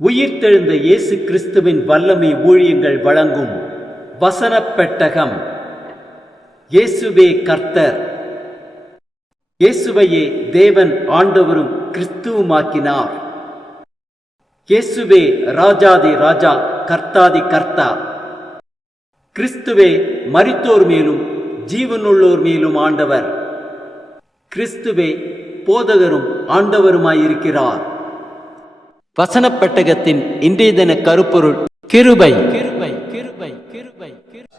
உயிர்த்தெழுந்த இயேசு கிறிஸ்துவின் வல்லமை ஊழியங்கள் வழங்கும் வசனப் பெட்டகம். இயேசுவே கர்த்தர். இயேசுவையே தேவன் ஆண்டவரும் கிறிஸ்துவுமாக்கினார். இயேசுவே ராஜாதி ராஜா, கர்த்தாதி கர்த்தா. கிறிஸ்துவே மரித்தோர் மேலும் ஜீவனுள்ளோர் மேலும் ஆண்டவர். கிறிஸ்துவே போதகரும் ஆண்டவருமாயிருக்கிறார். வசனப் பெட்டகத்தின் இன்றைய தின கருப்பொருள் கிருபை.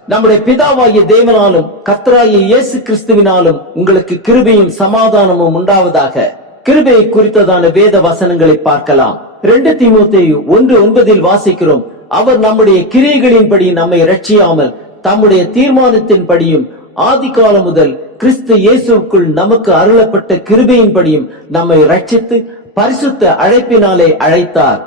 நம்முடைய பிதாவாகிய தேவனாலும் கர்த்தராகிய இயேசு கிறிஸ்துவினாலும் உங்களுக்கு கிருபையும் சமாதானமும் உண்டாவதாக. கிருபையை குறித்ததான வேத வசனங்களை பார்க்கலாம். 2 தீமோத்தேயு 1:9 வாசிக்கிறோம், அவர் நம்முடைய கிரியைகளின்படி நம்மை ரட்சியாமல் தம்முடைய தீர்மானத்தின்படியும் ஆதி காலம் முதல் கிறிஸ்து இயேசுக்குள் நமக்கு அருளப்பட்ட கிருபையின்படியும் நம்மை ரட்சித்து பரிசுத்த அழைப்பினாலே அழைத்தார்.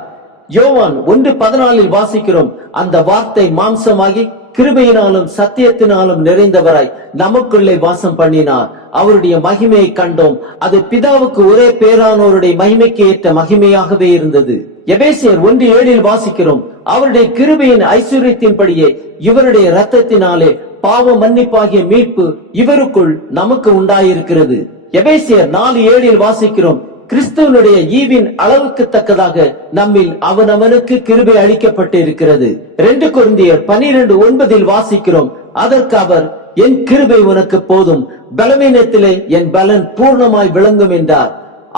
யோவான் 1:14 வாசிக்கிறோம், அந்த வார்த்தை மாம்சமாகி கிருபையினாலும் சத்தியத்தினாலும் நிறைந்தவராய் நமக்குள்ளே வாசம் பண்ணினார். அவருடைய மகிமையை கண்டோம். அது பிதாவுக்கு ஒரே பேரானோருடைய மகிமைக்கு ஏற்ற மகிமையாகவே இருந்தது. எபேசியர் 1:7 வாசிக்கிறோம், அவருடைய கிருபையின் ஐஸ்வர்யத்தின்படியே இவருடைய இரத்தத்தினாலே பாவ மன்னிப்பாகிய மீட்பு இவருக்குள் நமக்கு உண்டாயிருக்கிறது. எபேசியர் 4:7 வாசிக்கிறோம், கிறிஸ்துவனுடைய ஈவின் அளவுக்கு தக்கதாக நம்மில் அவனவனுக்கு கிருபை அளிக்கப்பட்டு இருக்கிறது. 2 கொரிந்தியர் 12:9 வாசிக்கிறோம், அதற்கு அவர் என் கிருபை உனக்கு போதும், பலவீனத்திலே என் பலன் பூர்ணமாய் விளங்கும் என்றார்.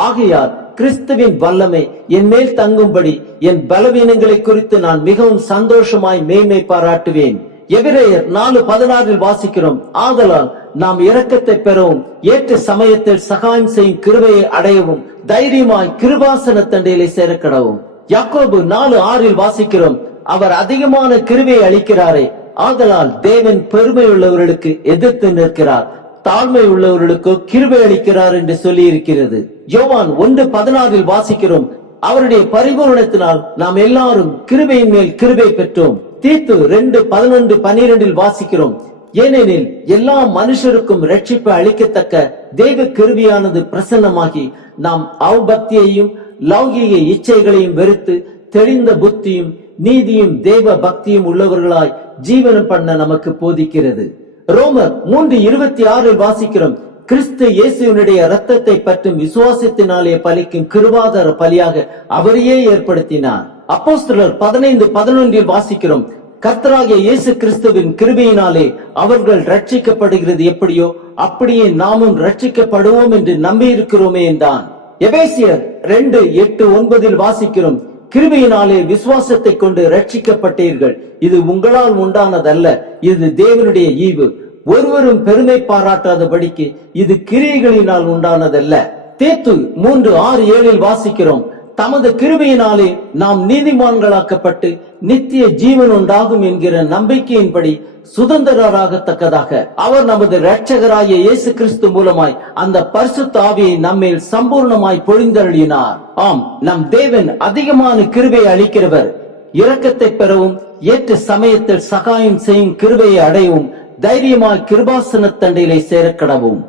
ஆகையால் கிறிஸ்துவின் வல்லமை என் மேல் தங்கும்படி என் பலவீனங்களை குறித்து நான் மிகவும் சந்தோஷமாய் மேன்மை பாராட்டுவேன். எபிரேயர் 4:16 வாசிக்கிறோம், ஆதலால் நாம் இரக்கத்தை பெறவும் ஏற்ற சமயத்தில் சகாயம் செய்யும் கிருபையை அடையவும் தைரியமாய் கிருபாசன தண்டையிலே சேரக்கடவும். யாக்கோபு 4:6 வாசிக்கிறோம், அவர் அதிகமான கிருபையை அளிக்கிறாரே, ஆதலால் தேவன் பெருமை உள்ளவர்களுக்கு எதிர்த்து நிற்கிறார், தாழ்மை உள்ளவர்களுக்கு கிருபை அளிக்கிறார் என்று சொல்லி இருக்கிறது. யோவான் 1:16 வாசிக்கிறோம், அவருடைய பரிபூரணத்தினால் நாம் எல்லாரும் கிருபையின் மேல் கிருபை பெற்றோம். தீத்து 2:11-12 வாசிக்கிறோம், ஏனெனில் எல்லா மனுஷருக்கும் ரட்சிப்பு அளிக்கத்தக்க தெய்வ கிருபையானது பிரசன்னமாகி நாம் அவபக்தியையும் லௌகிக இச்சைகளையும் வெறுத்து தெளிந்த புத்தியும் நீதியும் தெய்வ பக்தியும் உள்ளவர்களாய் ஜீவனம் பண்ண நமக்கு போதிக்கிறது. ரோமர் 3:26 வாசிக்கிறோம், கிறிஸ்து இயேசுவினுடைய இரத்தத்தை பற்றும் விசுவாசத்தினாலே பலிக்கும் கிருபாதார பலியாக அவரையே ஏற்படுத்தினார். அப்போஸ்தலர் 15:11 வாசிக்கிறோம், கர்த்தராகிய இயேசு கிறிஸ்துவின் கிருபையினாலே அவர்கள் ரட்சிக்கப்படுகிறது எப்படியோ அப்படியே நாமும் ரட்சிக்கப்படுவோம் என்று நம்பி இருக்கிறோமே என்றான். எபேசியர் 2:8-9 வாசிக்கிறோம், கிருபையினாலே விசுவாசத்தை கொண்டு ரட்சிக்கப்பட்டீர்கள், இது உங்களால் உண்டானதல்ல, இது தேவனுடைய ஈவு, ஒருவரும் பெருமை பாராட்டாதபடிக்கு இது கிரியைகளினால் உண்டானதல்ல. தீத்து 3:6-7 வாசிக்கிறோம், தமது கிருபையினாலே நாம் நீதிமான்களாக்கப்பட்டு நித்திய ஜீவன் உண்டாகும் என்கிற நம்பிக்கையின்படி சுதந்திரராகத்தக்கதாக அவர் நமது இரட்சகராகிய இயேசு கிறிஸ்து மூலமாய் அந்த பரிசுத்த ஆவியை நம்மேல் சம்பூர்ணமாய் பொழிந்தருளினார். ஆம், நம் தேவன் அதிகமான கிருபையை அளிக்கிறவர். இரக்கத்தை பெறவும் ஏற்ற சமயத்தில் சகாயம் செய்யும் கிருபையை அடையவும் தைரியமாய் கிருபாசன தண்டையிலே சேரக்கடவும்.